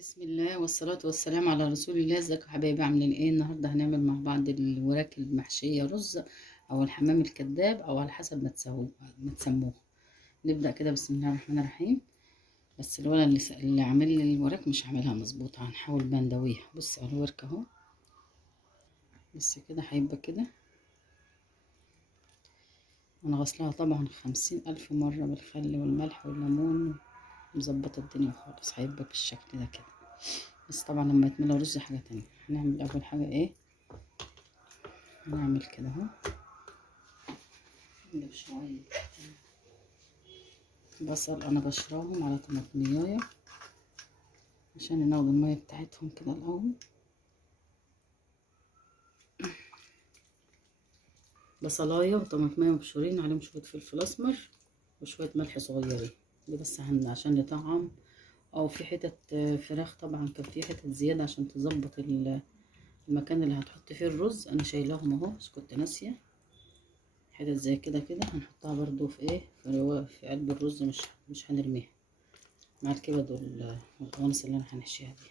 بسم الله والصلاة والسلام على رسول الله. ازيكم يا حبايبي؟ عاملين ايه؟ النهارده هنعمل مع بعض الوراك المحشية رز او الحمام الكذاب او على حسب ما تسموه. نبدأ كده. بسم الله الرحمن الرحيم. بس الولد اللي عامل لي الوراك مش عاملها مظبوطة، هنحاول بقى ندويها. بص على الورك اهو، بس كده هيبقى كده. انا غسلها طبعا 50,000 مرة بالخل والملح والليمون، مظبطة الدنيا خالص. هيبقى بالشكل ده كده. بس طبعا لما يتملى رز حاجة تانية. هنعمل اول حاجة ايه؟ نعمل كده اهو، نجيب شوية بصل. انا بشربهم على طماطمية عشان ناخد المية بتاعتهم كده الاول. بصلاية وطماطمية مبشورين، عليهم شوية فلفل اسمر وشوية ملح صغيرين. دي بس عشان نطعم. او في حتت فراخ طبعا، كان في حتت زيادة عشان تظبط المكان اللي هتحط فيه الرز. انا شايلاهم اهو بس كنت ناسية. حتت زي كده كده هنحطها برضو في ايه، في قلب الرز، مش هنرميها مع الكبد والقوانص اللي انا هنحشيها دي.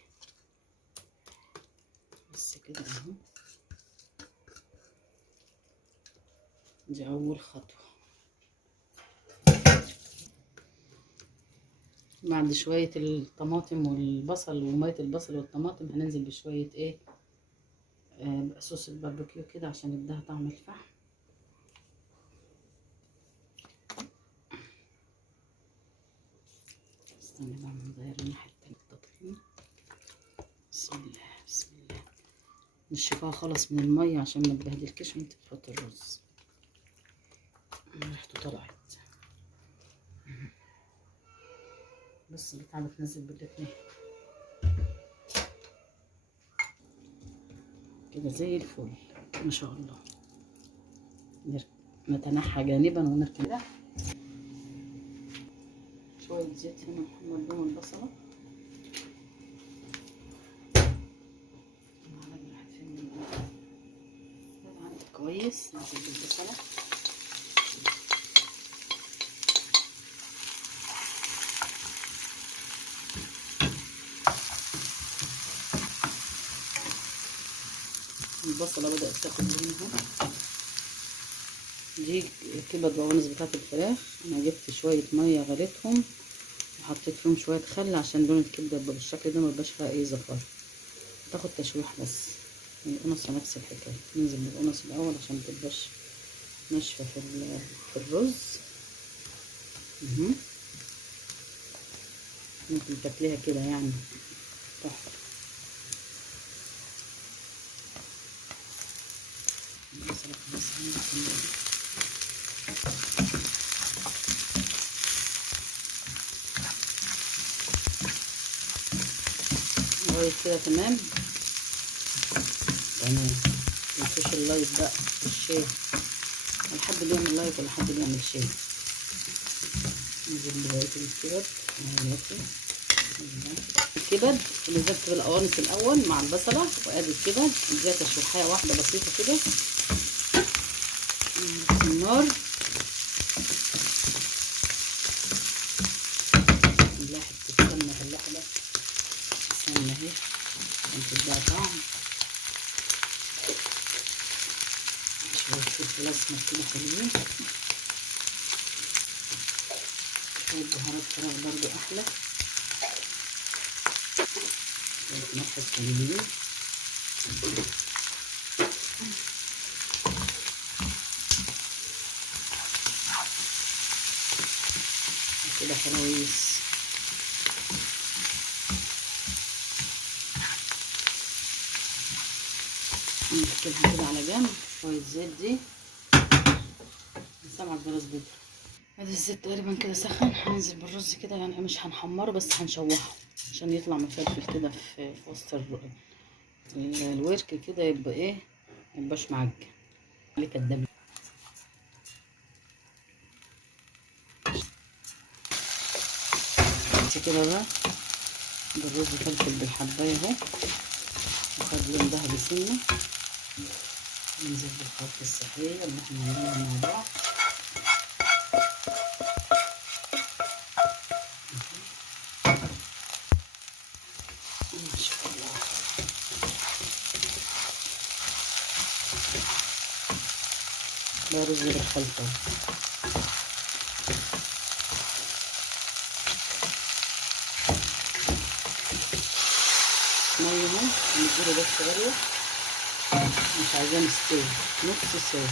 بس كده اهو، دي اول خطوة. بعد شوية الطماطم والبصل ومية البصل والطماطم هننزل بشوية ايه، صوص الباربيكيو كده عشان يديها طعم الفحم. استنى بقى نغير الناحية التانية التطحين. بسم الله بسم الله. نشفها خالص من المية عشان ما تبهدلكش وانت بتحط الرز. ريحته طلعت. بس بتاع بتنزل بالاتنين كده زي الفل ما شاء الله. نتنحى جانبا ونركن ده. شوية زيت هنا نحمر بهم البصلة. كويس. ننزل بالبصلة. البصلة بدأت تاخد لونها. دي كبد وقوانص بتاعت الفراخ. انا جبت شوية مية غليتهم وحطيت فيهم شوية خل عشان لون الكبدة يبقى بالشكل ده، ميبقاش فيها اي زفار. تاخد تشويح بس. القنص نفس الحكاية. ننزل بالقنص الأول عشان متبقاش ناشفة في الرز. ممكن تاكليها كده يعني تحفة. لغاية كده تمام. متنسوش اللايك بقى والشير، لحد اللي يعمل لايك ولا حد اللي يعمل شير. ننزل ببقية الكبد. الكبد اللي زدت بالقوانص الأول مع البصلة، وادي الكبد اديها تشويحية واحدة بسيطة كده في النار. ملاحة السمنة فلاحة بس. السمنة اهي عشان تديها طعم. شوية فلفل أسمر كده حلوين. شوية بهارات فراخ برضو أحلى. شوية ملح صغيرين. كده خلاويص. نركنها كده على جنب. شوية زيت دي سمعة جرس بيض. ادي الزيت تقريبا كده سخن. هننزل بالرز كده، يعني مش هنحمره بس هنشوحه عشان يطلع مفلفل كده في وسط الورك كده، يبقى ايه، ميبقاش معجن. اللي كداب كده بقى. بالرز فلفل بالحبايه اهو، وخد لون دهبي سنه. ننزل بالخلطة الصحية اللي احنا عاملينها مع بعض. ما شاء الله. ده رز بالخلطة. مية اهو، نديله بس غلوة، مش عايزاه مستوي، نص سوا.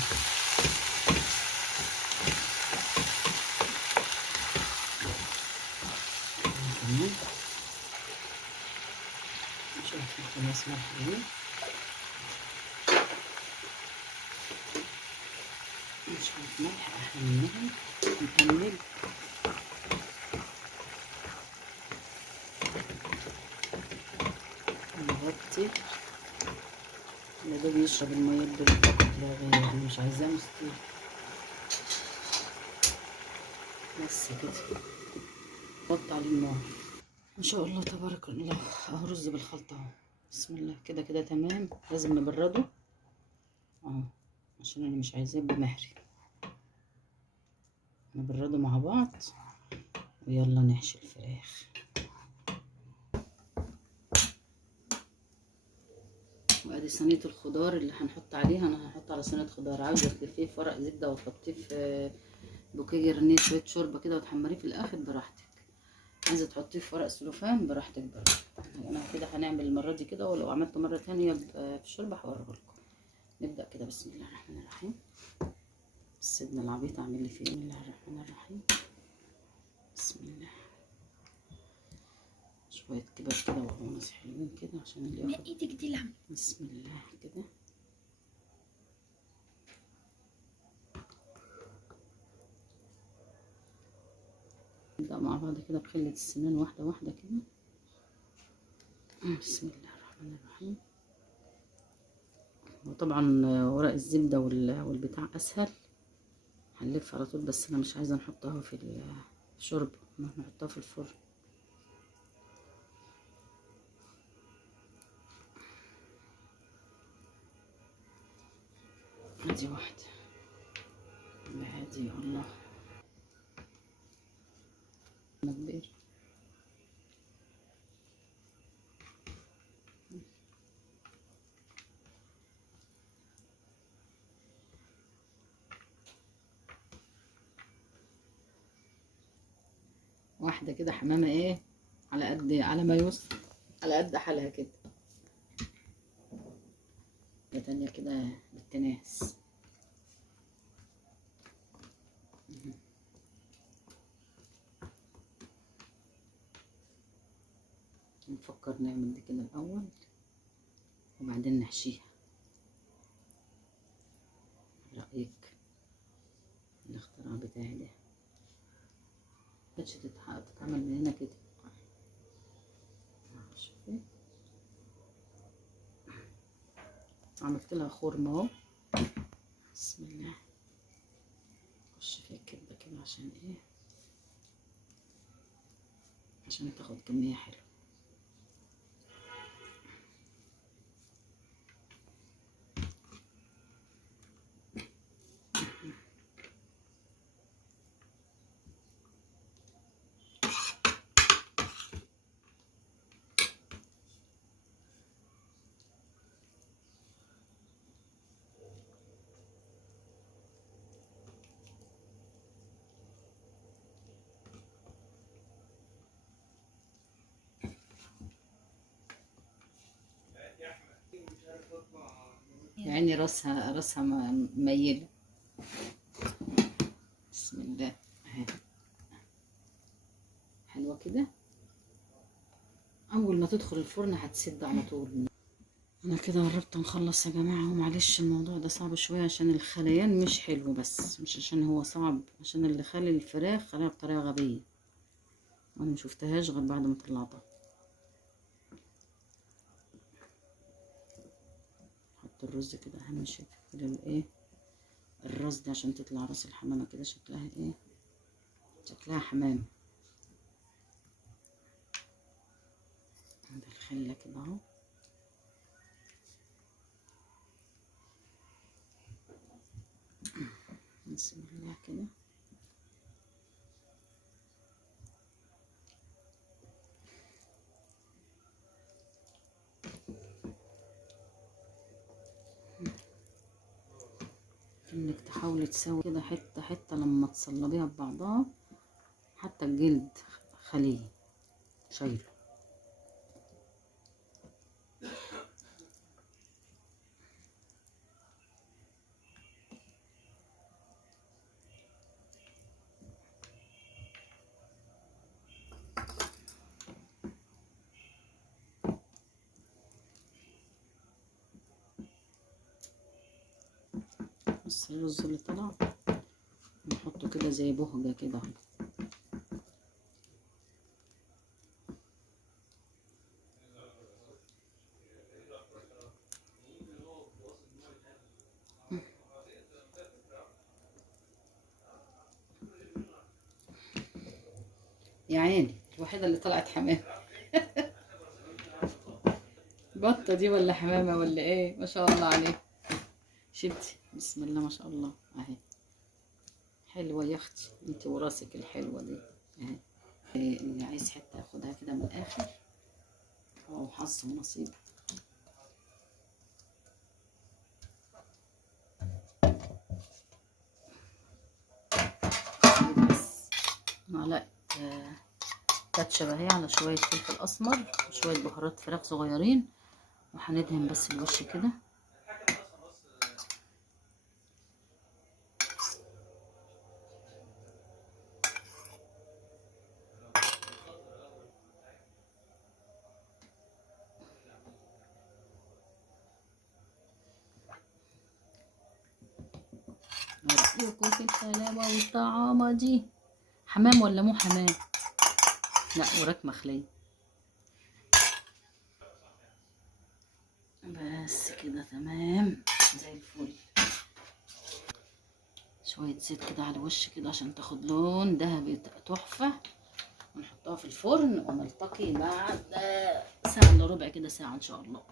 تمام. نشوف الخلاص مرحبا. شوية ملح أحلى منهم. نقلب. نغطي. يا دوب يشرب المية دول فقط لا غير، مش عايزاه مستوي. بس كده. نحط عليه النار. ما شاء الله تبارك الله. اهو رز بالخلطة اهو. بسم الله. كده كده تمام. لازم نبرده اهو، عشان انا مش عايزاه يبقى مهري. نبرده مع بعض ويلا نحشي الفراخ. وادي صينيه الخضار اللي هنحط عليها. انا هحط على صينيه خضار. عاوزه تلفيه في ورق زبده وتحطيه في بوكيه جرنيه شويه شوربه كده وتحمريه في الاخر براحتك. عايزه تحطيه في ورق سلوفان براحتك برضه. انا كده هنعمل المره دي كده، ولو عملته مره تانية في الشوربه هوريه لكم. نبدا كده. بسم الله الرحمن الرحيم. سيدنا العبيط اعمل لي فيه. بسم الله الرحمن الرحيم. بسم الله. شويه كبر كده وقوانص حلوين كده عشان اللي ياخد ايدك دي لعم. بسم الله كده. نبدأ مع بعض كده بخلة السنان واحدة واحدة كده. بسم الله الرحمن الرحيم. وطبعا ورق الزبدة والبتاع أسهل. هنلف على طول، بس أنا مش عايزة نحطها في الشرب، نحطها في الفرن. ادي واحدة. ادي الله كبير. واحدة كده حمامة ايه، على ما يوصل، على قد حالها كده. تانية كده بالتناس. نفكر نعمل دي كده الأول وبعدين نحشيها. رأيك الاختراع بتاعي ده مكانتش تتعمل من هنا كده. شوفي عملت لها خرم اهو. بسم الله. خش فيها الكبده كده عشان ايه، عشان تاخد كميه حلوه. يعني راسها ميله. بسم الله اهي حلوه كده. اول ما تدخل الفرن هتسد على طول. انا كده قربت نخلص يا جماعه، ومعلش الموضوع ده صعب شويه عشان الخليان مش حلو، بس مش عشان هو صعب، عشان اللي خلي الفراخ خليها بطريقه غبيه وانا مشوفتهاش غير بعد ما طلعتها. حط الرز كده اهم شيء كده الايه، الراس دي عشان تطلع راس الحمامه كده شكلها ايه، شكلها حمام. عند الخله كده اهو. بسم الله كده. انك تحاولي تسوي كده حته حته لما تصلبيها ببعضها، حتى الجلد خليه شايله. بس الرز اللي طلع نحطه كده زي بهجة كده اهو. يا عيني الوحيدة اللي طلعت حمام. بطة دي ولا حمامة ولا ايه؟ ما شاء الله عليه. شفتي؟ بسم الله ما شاء الله اهي. حلوة يا اختي انت وراسك الحلوة دي اهي. اللي عايز حتة ياخدها كده من الاخر، او حظ ونصيب. بس معلقة كاتشب اهي، على شوية فلفل اسمر وشوية بهارات فراخ صغيرين، وهندهن بس الوش كده. رأيكم في الحلاوة والطعامة دي؟ حمام ولا مو حمام؟ لا وراك مخلية. بس كده تمام زي الفل. شوية زيت كده على الوش كده عشان تاخد لون ذهبي تحفة، ونحطها في الفرن ونلتقي بعد ساعة الا ربع كده، ساعة ان شاء الله.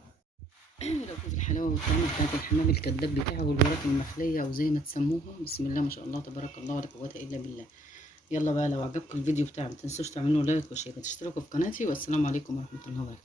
لو في الحلاوة والطعمة بتاعت الحمام الكداب بتاعه والوراك المخلية او زي ما تسموها، بسم الله ما شاء الله تبارك الله ولا قوة الا بالله. يلا بقى لو عجبكم الفيديو بتاعي متنسوش تعملوا لايك وشير وتشتركوا في قناتي، والسلام عليكم ورحمة الله وبركاته.